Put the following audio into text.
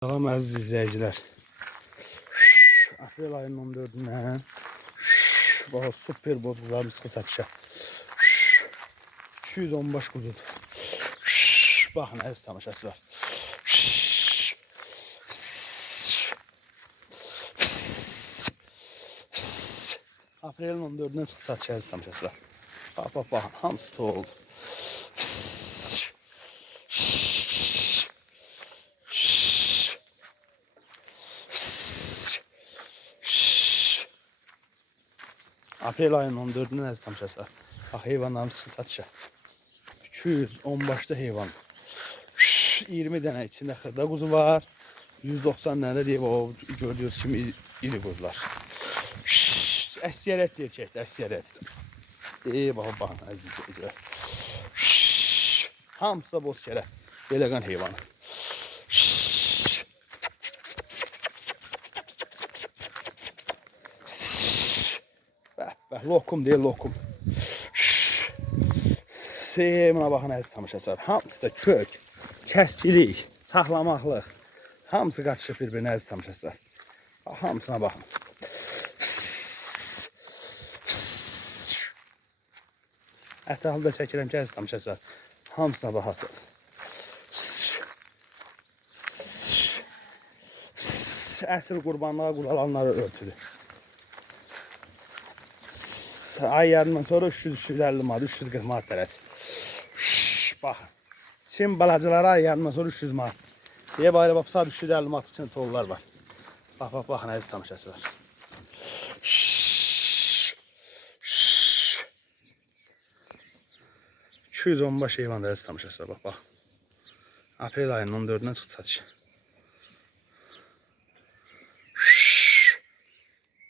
Salam əziz izləyicilər. Aprel ayının 14-dən bax super bozqurlarımız çıxı satışa. 215 quzudur. Baxın əziz tamaşaçılar. Aprelin 14-dən çıxı satışa əziz tamaşaçılar. Bax bax baxın hamısı toğuldu. Aprel ayının 14'ünden əziz tamaşaçılar. Bax heyvanlarımız çıxı satışa. 210 başda heyvan. 20 dənə içində xırda quzu var. 190 dənə də deyib o gördüyünüz kimi iri- quzular. Əksəriyyət erkəkdir, əksəriyyət. Ey bax baxın əziz. Hamısı da boz kərə. Beləqan heyvanı. Bəh, bəh, lokum deyil, lokum. Sevimə baxın əziz tamaşaçılar. Hamısı da kök, kəskilik, saxlamaqlıq. Hamısı qaçışıb bir-birinə əziz tamaşaçılar. Bax, hamısına baxın. Ətrafında çəkirəm ki, əziz tamaşaçılar. Hamısına baxasınız. Əsr qurbanlığa quralanları örtülü. Ay yarından sonra 300-350 manat, 340 manat tərəsi. Baxın. Çin balacıları ay yarından sonra 300 manat. Deyə bayra bax, saat 350 manat için tollar var. Bax, bax, baxın əziz tamaşaçılar. 215 heyvan da əziz tamaşaçılar, bax, bax. Aprel ayının 14-dən çıxdı satış.